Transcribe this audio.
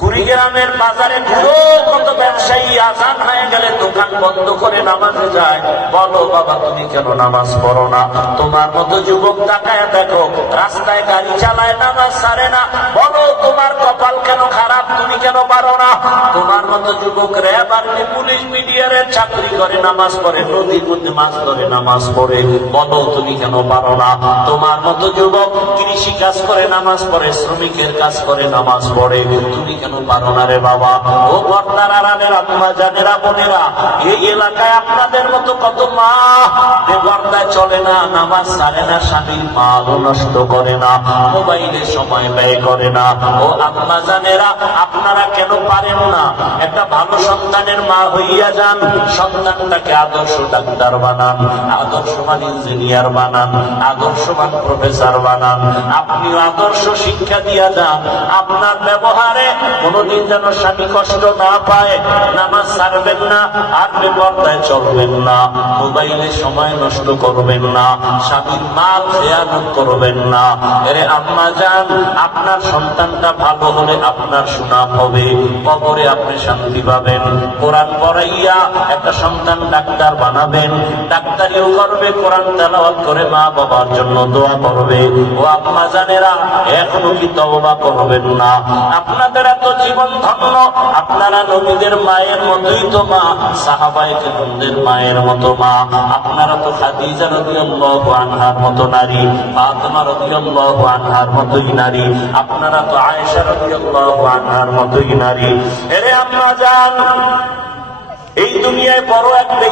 কুড়িগ্রামের বাজারে পুরো কত ব্যবসায়ী আজান হয়ে গেলে দোকান বন্ধ করে নামাজে যায়। বলো, বাবা, তুমি কেন নামাজ পড়ো না? তোমার মতো যুবক তাকায় দেখো, রাস্তায় গাড়ি চালায়, নামাজ সারে না। কেন পারো না। তোমার মতো যুবক র্যাব আর্মি পুলিশ মিডিয়ারের চাকরি করে, নামাজ পড়ে, নদীর মধ্যে মাছ ধরে, নামাজ পড়ে, বলো তুমি কেন পারো না। তোমার মতো যুবক কৃষি কাজ করে, নামাজ পড়ে, শ্রমিকের কাজ করে, নামাজ পড়ে, তুমি কেন পারো না রে বাবা? ও কর্তার আরামের আত্মা জানেরা, বোনেরা, এই এলাকায় আপনাদের মতো কত মা? যে পর্দায় চলে না, নামাজ সারে না, স্বামীর মালও নষ্ট করে না, মোবাইলে সময় ব্যয় করে না। ও আত্মা জানেরা, আপনারা কেন পারেন না? একটা ভালো সন্তানের মা হইয়া যান, সন্তানটাকে আদর্শ ডাক্তার বানান, আদর্শবান ইঞ্জিনিয়ার বানান, আদর্শবান প্রফেসর বানান। আপনি আদর্শ শিক্ষা দিয়া যান। আপনার ব্যবহারে কোনোদিন যেন স্বামী কষ্ট না পায়, নামাজ ছাড়বেন না, আর বেপর্দায় চলবেন না, মোবাইলে সময় নষ্ট করবেন না, স্বামীর মাল খেয়ানত করবেন না। এরে আম্মা যান, আপনার সন্তানটা ভালো হলে আপনার সুনাম হবে। কবরে আপনি শান্তি পাবেন। কোরআন পড়াইয়া একটা সন্তান ডাক্তার বানাবেন, ডাক্তারিও করবে, কোরআন তেলাওয়াত করে মা বাবার জন্য দোয়া করবে। ও আম্মা জানেরা, এখনও কি তওবা করবেন না? আপনাদের এত জীবন ধন্য, আপনারা নবীদের মায়ের মতোই তো মা, সাহাবায়ে কেরামদের মায়ের মতো মা। আপনারা তো খাদিজা রাদিয়াল্লাহু আনহার মতো নারী, ফাতেমা রাদিয়াল্লাহু আনহার মতোই নারী। আপনারা তো আয়েশা রাদিয়াল্লাহু আনহার মতোই নারী। এরে আম্মা যান এই দুনিয়ায় বড় একটা